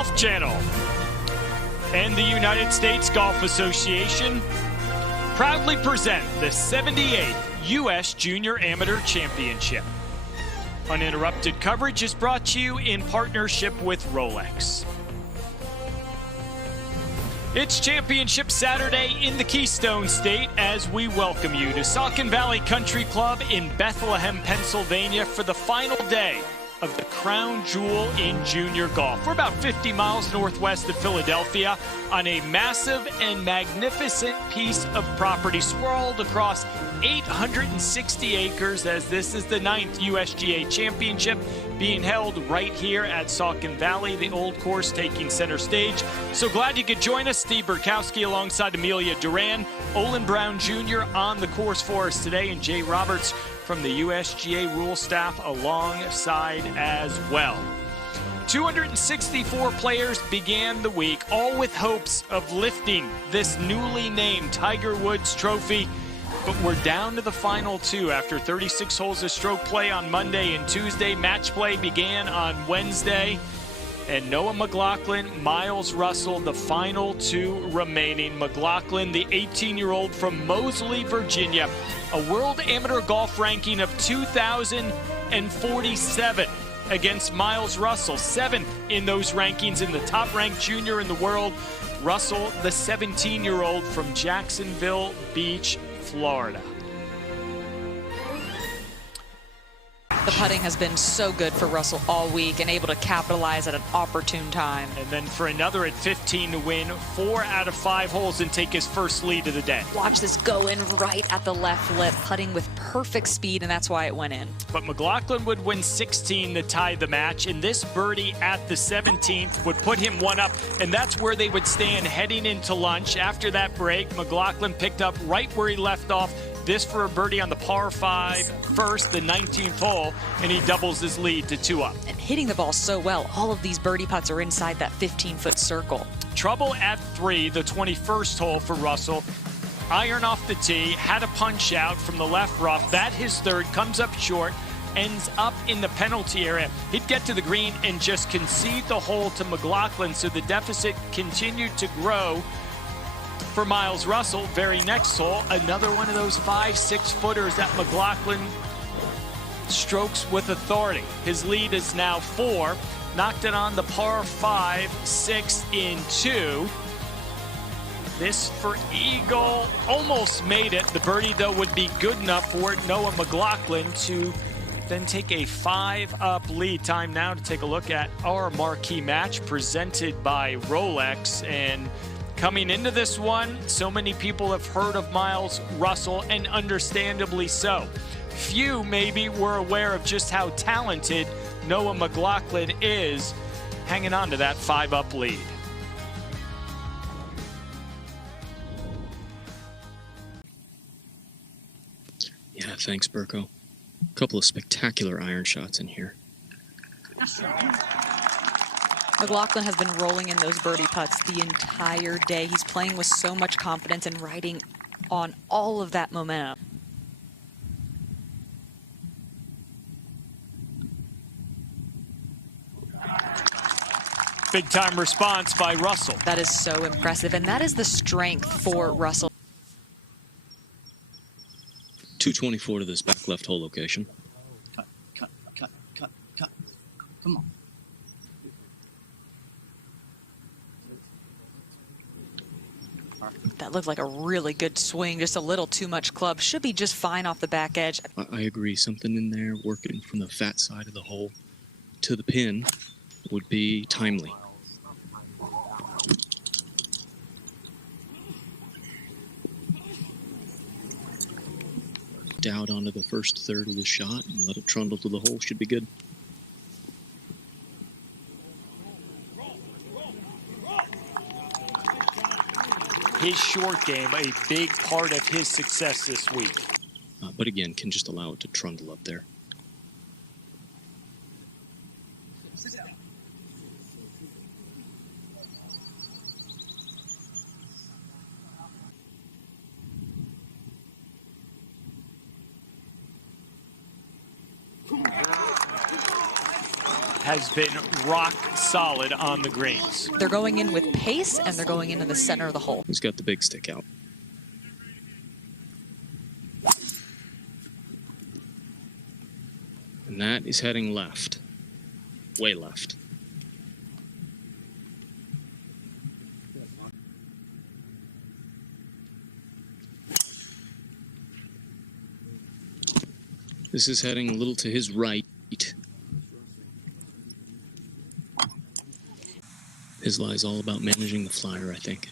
Golf Channel and the United States Golf Association proudly present the 78th U.S. Junior Amateur Championship. Uninterrupted coverage is brought to you in partnership with Rolex. It's Championship Saturday in the Keystone State as we welcome you to Saucon Valley Country Club in Bethlehem, Pennsylvania for the final day of the crown jewel in junior golf. We're about 50 miles northwest of Philadelphia on a massive and magnificent piece of property sprawled across 860 acres, as this is the 9th USGA Championship being held right here at Saucon Valley, the old course taking center stage. So glad you could join us. Steve Burkowski alongside Amelia Duran, Olin Brown Jr. on the course for us today, and Jay Roberts from the USGA rule staff alongside as well. 264 players began the week, all with hopes of lifting this newly named Tiger Woods Trophy. But we're down to the final two after 36 holes of stroke play on Monday and Tuesday. Match play began on Wednesday. And Noah Maclauchlan, Miles Russell, the final two remaining. Maclauchlan, the 18-year-old from Moseley, Virginia, a world amateur golf ranking of 2,047 against Miles Russell, 7th in those rankings, in the top-ranked junior in the world. Russell, the 17-year-old from Jacksonville Beach, Florida. The putting has been so good for Russell all week and able to capitalize at an opportune time. And then for another at 15 to win 4 out of 5 holes and take his first lead of the day. Watch this go in right at the left lip, putting with perfect speed, and that's why it went in. But Maclauchlan would win 16 to tie the match, and this birdie at the 17th would put him one up, and that's where they would stand heading into lunch. After that break, Maclauchlan picked up right where he left off. This for a birdie on the par 5 first, the 19th hole, and he doubles his lead to 2 up. And hitting the ball so well, all of these birdie putts are inside that 15-foot circle. Trouble at 3, the 21st hole for Russell. Iron off the tee, had a punch out from the left rough. That his third, comes up short, ends up in the penalty area. He'd get to the green and just concede the hole to Maclauchlan, so the deficit continued to grow for Miles Russell. Very next hole, another one of those 5-6 footers that Maclauchlan strokes with authority. His lead is now 4. Knocked it on the par 5, 6 in 2. This for eagle, almost made it. The birdie, though, would be good enough for Noah Maclauchlan to then take a 5-up lead. Time now to take a look at our marquee match presented by Rolex. And coming into this one, so many people have heard of Miles Russell, and understandably so. Few maybe were aware of just how talented Noah Maclauchlan is, hanging on to that 5-up lead. Yeah, thanks, Burko. A couple of spectacular iron shots in here. Maclauchlan has been rolling in those birdie putts the entire day. He's playing with so much confidence and riding on all of that momentum. Big time response by Russell. That is so impressive, and that is the strength for Russell. 224 to this back left hole location. Cut. Come on. That looked like a really good swing, just a little too much club. Should be just fine off the back edge. I agree. Something in there working from the fat side of the hole to the pin would be timely. Out onto the first third of the shot and let it trundle to the hole. Should be good. His short game, a big part of his success this week. But again, can just allow it to trundle up there. has been rock solid on the greens. They're going in with pace, and they're going into the center of the hole. He's got the big stick out. And that is heading left. Way left. This is heading a little to his right. His lie is all about managing the flyer, I think.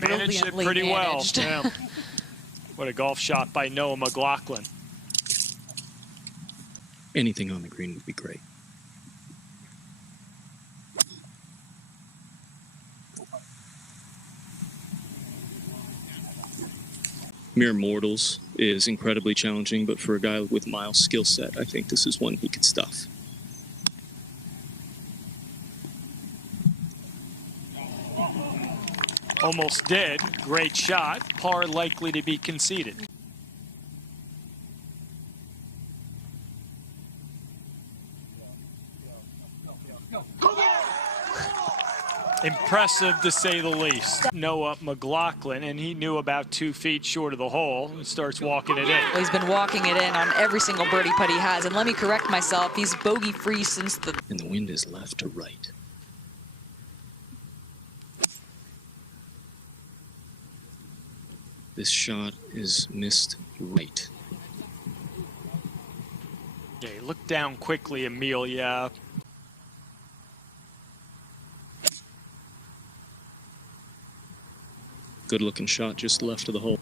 Managed it pretty well. Yeah. What a golf shot by Noah Maclauchlan. Anything on the green would be great. Mere mortals is incredibly challenging, but for a guy with Miles' skill set, I think this is one he could stuff. Almost did. Great shot. Par likely to be conceded. Impressive, to say the least. Noah Maclauchlan, and he knew about 2 feet short of the hole, and starts walking it in. Well, he's been walking it in on every single birdie putt he has. And let me correct myself, he's bogey-free since the... And the wind is left to right. This shot is missed right. Okay, look down quickly, Amelia. Good looking shot just left of the hole.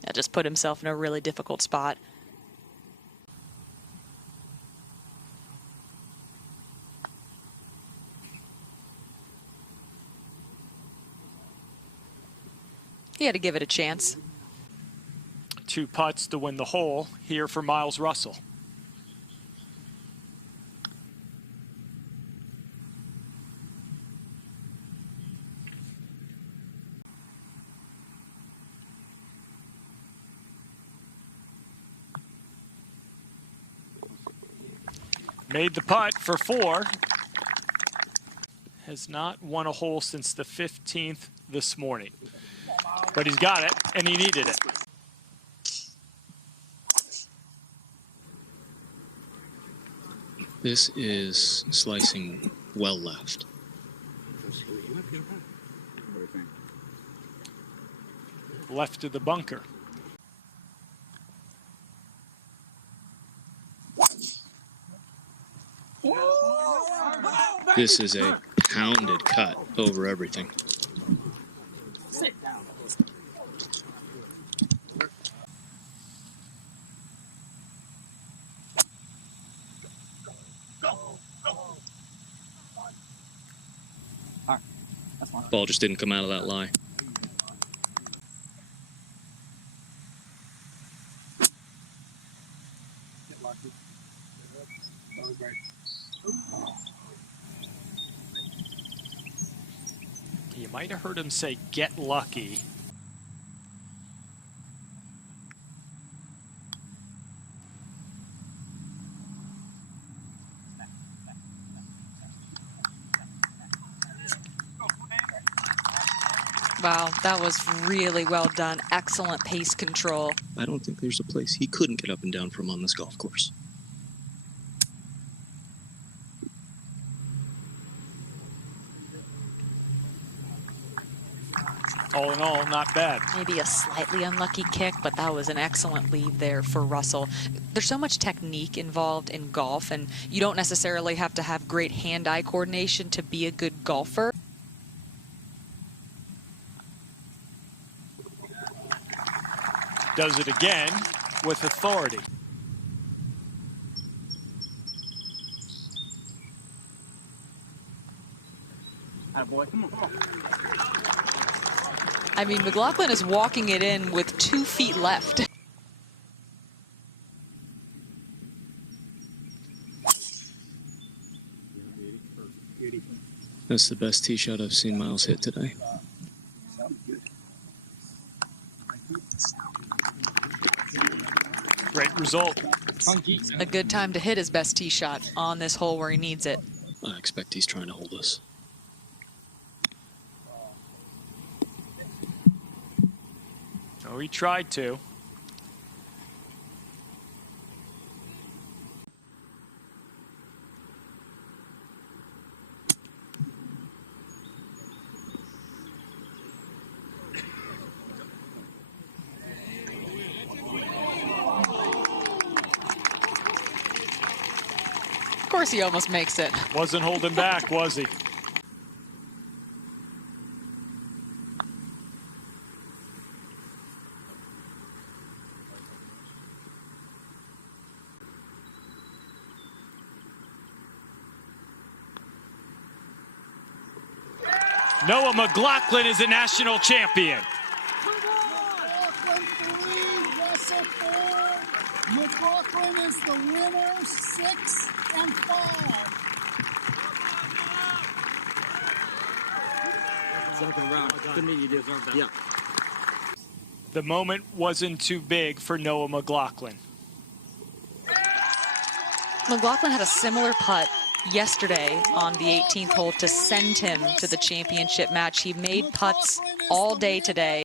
That just put himself in a really difficult spot. He had to give it a chance. 2 putts to win the hole here for Miles Russell. Made the putt for 4. Has not won a hole since the 15th this morning. But he's got it, and he needed it. This is slicing well left. Left of the bunker. This is a pounded cut over everything. Ball just didn't come out of that lie. You might have heard him say, "Get lucky." Wow, that was really well done. Excellent pace control. I don't think there's a place he couldn't get up and down from on this golf course. All in all, not bad. Maybe a slightly unlucky kick, but that was an excellent lead there for Russell. There's so much technique involved in golf, and you don't necessarily have to have great hand-eye coordination to be a good golfer. Does it again with authority. Boy, come on, come on. I mean, Maclauchlan is walking it in with 2 feet left. That's the best tee shot I've seen Miles hit today. Great result. A good time to hit his best tee shot on this hole where he needs it. I expect he's trying to hold us. Oh, he tried to. Of course he almost makes it. Wasn't holding back, was he? Noah Maclauchlan is a national champion. Maclauchlan 3, Russell 4. Maclauchlan is the winner, 6 and 5. Second round. To me, you deserve that. Yeah. The moment wasn't too big for Noah Maclauchlan. Maclauchlan had a similar putt yesterday on the 18th hole to send him to the championship match. He made putts all day today.